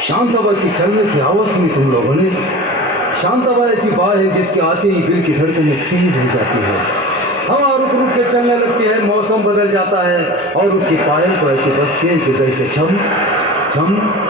शांताबाई की चलने की आवाज़ में तुम लोगों ने शांताबाई ऐसी बात है जिसके आते ही दिल की धड़कनें तेज हो जाती है। हवा रुक रुक के चलने लगती है, मौसम बदल जाता है, और उसकी पायल तो ऐसे बसती है कि जैसे छम छम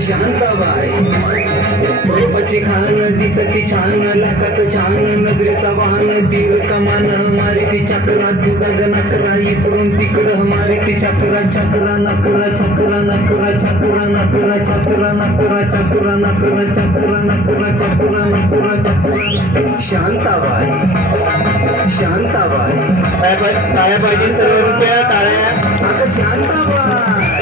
शांताबाई रूपाची खान दिसती छान लाखात छान नजरेचा वाहन तीर कमान मारी ती चक्रा तुझा गणकरा इकडून तिकडं मारी ती चक्रा चक्रा नकरा चक्रा नकरा चक्रा नकरा चक्रा नकरा चक्रा नकरा चक्रा नकरा चक्रा नकरा चक्रा शांताबाई शांताबाई. टाळ्या पाहिजे सर्वांच्या टाळ्या अगं शांताबाई.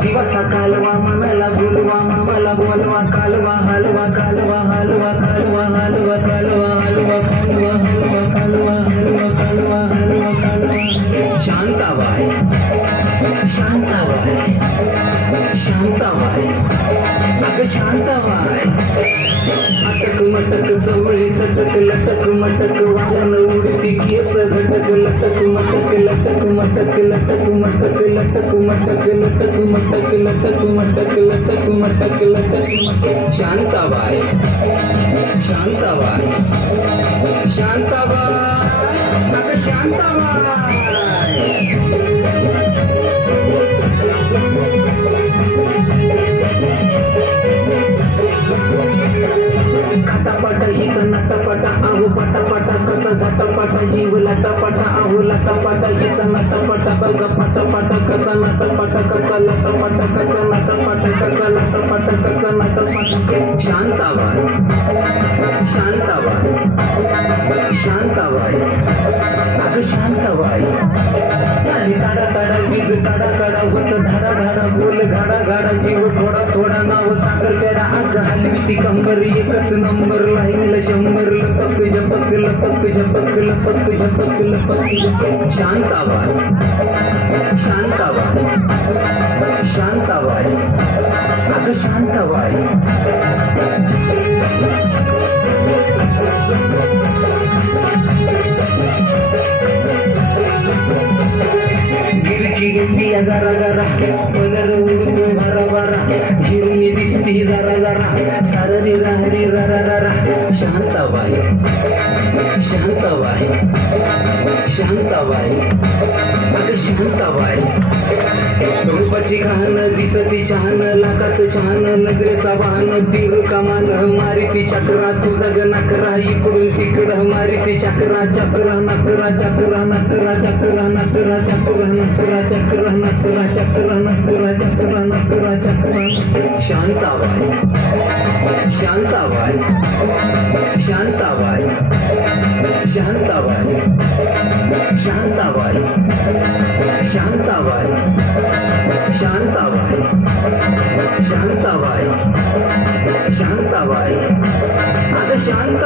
జీవ సకాలవ మనల గులువ మమల బోలువ కాలువ హలువ కాలువ హలువ కాలువ హలువ కాలువ హలువ కాలువ హలువ కాలువ హలువ కాలువ హలువ కాలువ. कालवा शांताबाई शांताबाई शांताबाई. अगं शांताबाई. अटक मटक चवळी चटक लटक मटक वाहन उडती केस झटक लटक मटक लटक मटक लटक मटक लटक मटक लटक मटक लटक मटक लटक मटक लटक मटक. शांताबाई शांताबाई शांताबाई. जीव लटापट आहो लटापट हिचा नटापट बघ पटापट कसा नटापट कसा लटापट कसा नटापट कसा लटापट कसा नटापट. शांताबाई शांताबाई शांताबाई अगं शांताबाई झाली ताडा ताडा वीज काडा काडा होत धाडा धाडा बोल घाडा घाडा जीव थोडा थोडा नाव साखर पेडा आग हलवी ती कंबर एकच नंबर लाईनला शंभर लपक झपक लपक झपक लपक झपक लपक झपक. शांताबाई शांताबाई शांताबाई अगं शांताबाई हिरवी दिसती जरा जरा चार रि रा रि रा रा शांताबाई शांताबाई शांताबाई अगं शांताबाई. रूपाची घाण दिसती छान नाकात छान नगरेचा वाहन तीर कमान मारिती चक्रा तुझा नकरा इकडून तिकडं मारिती चक्रा चक्रा नकरा चक्रा नकरा चक्रा नकरा चक्रा नकरा चक्रा नकरा चक्रा नकरा चक्रा नकरा चक्रा. शांताबाई शांताबाई. शांत आवाज शांत आवाज शांत आवाज शांत आवाज शांत आता शांत